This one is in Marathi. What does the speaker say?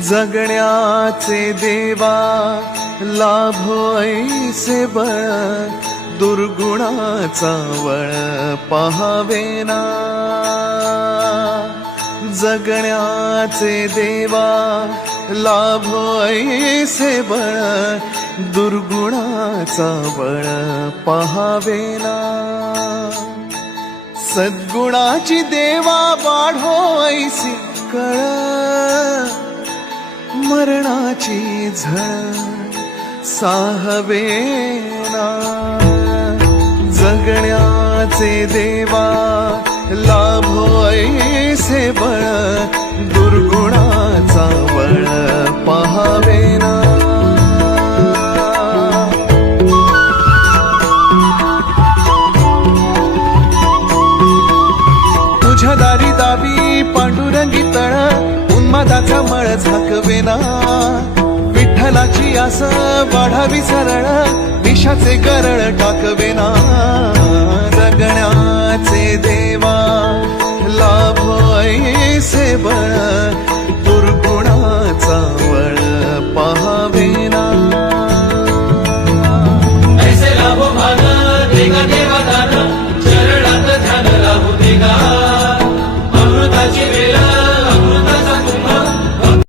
जगण्याचे देवा लाभो ऐसे बळ, दुर्गुणाचा वळ पहावेना. जगण्याचे देवा लाभो ऐसे बळ, दुर्गुणाचा बळ पहावेना. सद्गुणाची देवा वाढो ऐसी कळ, मरणाची झळ साहवेना. जगण्याचे देवा लाभो ऐसे बळ, दुर्गुणाचा बळ पहावेना. तुझ्या दारी दावी पांडुरंगी तळ, उन्मादाचा मळ झाकवेना. विठ्ठलाची आस वाढावी सरळ, विषाचे गरळ टाकवेना. जगण्याचे देवा लाभो ऐसे बळ,